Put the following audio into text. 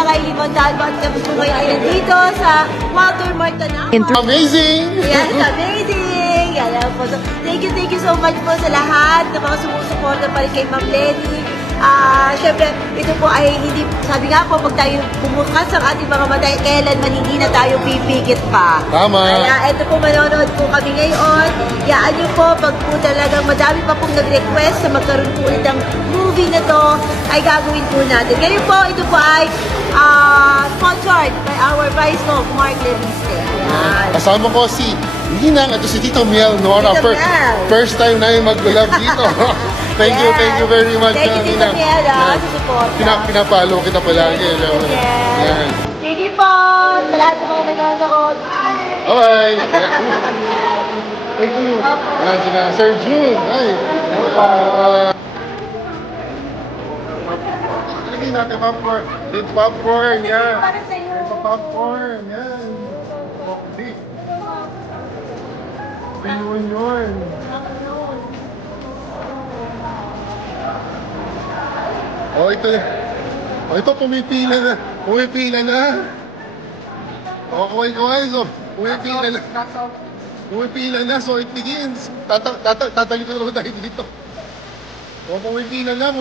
pinaka-ilimandahan mo at tapos po ngayon ay nandito sa Walter Martanawa. Amazing! Yes, amazing! Yan po. So, thank you so much po sa lahat ng mga sumusuporta pa rin kay Ma'am Lenny. Siyempre, ito po ay hindi, sabi nga po, pag tayo bumukas ang ating mga mata, kailanman hindi na tayo pipikit pa. Tama. Kaya ito po, manonood po kami ngayon. Yaan niyo po, pag po talagang madami pa pong nag-request na magkaroon po ulit ng movie na to, ay gagawin po natin. Ngayon po, ito po ay sponsored by our Vice Lord, Mark Leviste. Ayan. Kasama ko si Ninang at si Tito Miel Nora. Tito Miel. First time na yung mag-vlog dito. Thank you very much. Thank you, Tito Miel, sa support. Pinapalo kita palagi. Yes. Sige po, sa lahat ng mga nanonood. Bye! Thank you. Ayan sila, Sir June. Ay. Lagyan natin popcorn. With popcorn, yan. Para sa'yo. Popcorn, yan. Okay. Yun. Ito pumipila na. So, pumipila na, so it begins. Tatalito na tayo dito. Pumipila na.